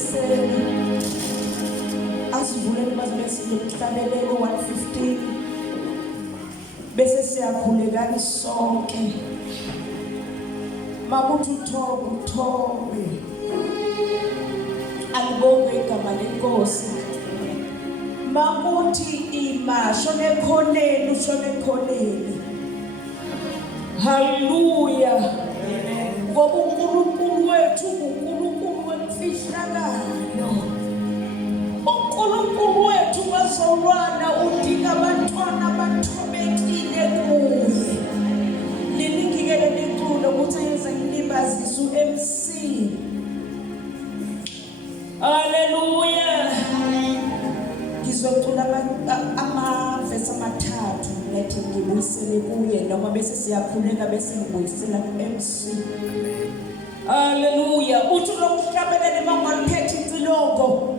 eseni asivuleni bazibesile kuhlaleleko 115 bese siyakhulekana sonke makuthi uthobe alibonge igama lenkosi makuthi ima shone khoneni ushone khoneni haleluya ngoba uNkulunkulu wethu uNkulunkulu wemfihlakalo uNkulunkulu wethu wazolwana udinga abantwana abathobekile kuye lilingikele liculo ukuthi yenza ngilibazisa uMC haleluya ngizocula amavesi amathathu lethi ngibuyisele kuye noma bese siyakhuleka bese ngibuyisela kuMC haleluya uthi lokuhlabelela mangoliphethe incilongo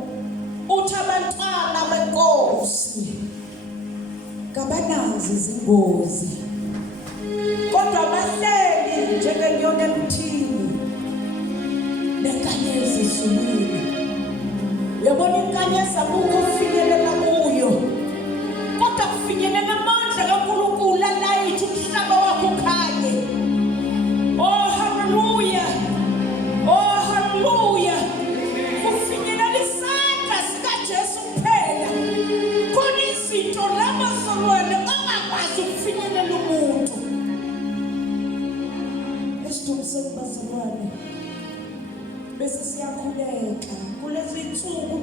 uthi abantwana benkosi kabanazi izingozi kodwa bahleli njengengiyona emthini nenkanyezi isulwini yabona inkanyezi abukho ufinyelela kuyo kodwa kufinyelela amandla kaNkulunkulu alayithi umhlaba wakho ukhanye oh haleluya oh haleluya kufinyelela isandla sikaJesu kuphela khona izinto lamasolwane ongakwazi ukufinyelela umuntu esidumiseni bazalwane bese siyakhuleka kulezi insuku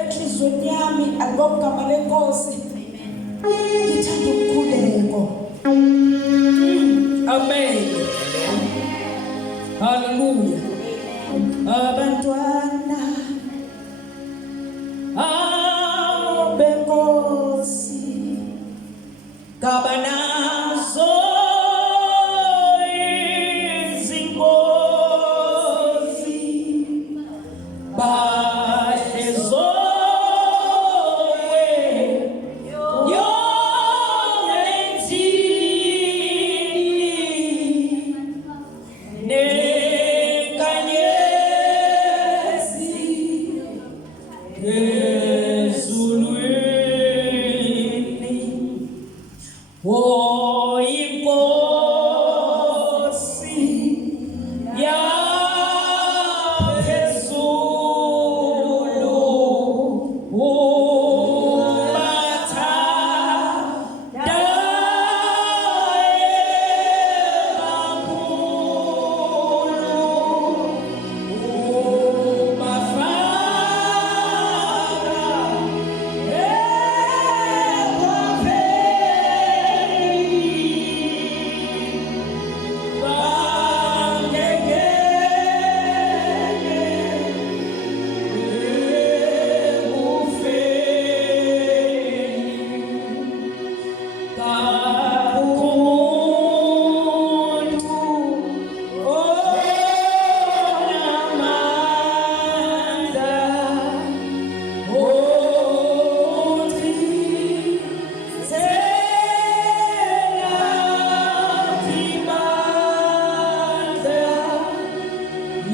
enhlizweni yami akugama lenkosi ngithanda ukukhuleko amen haleluya abantwana benkosi kabanazo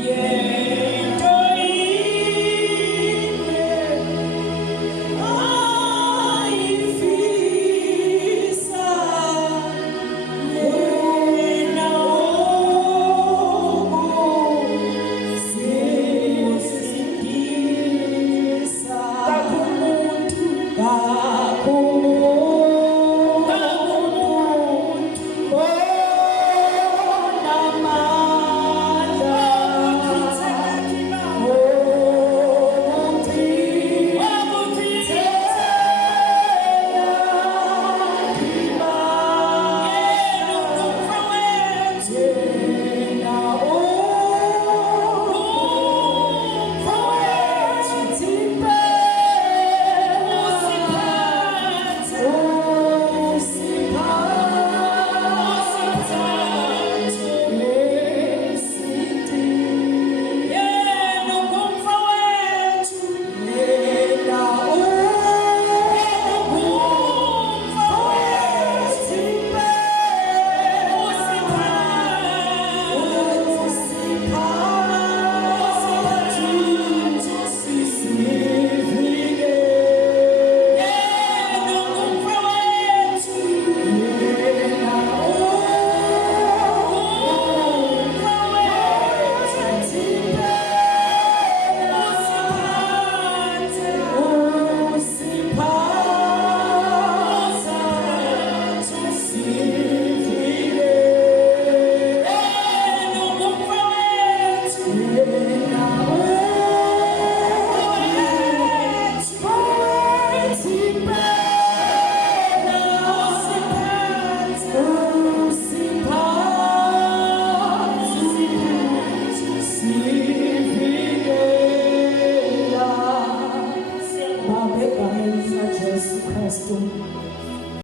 yeah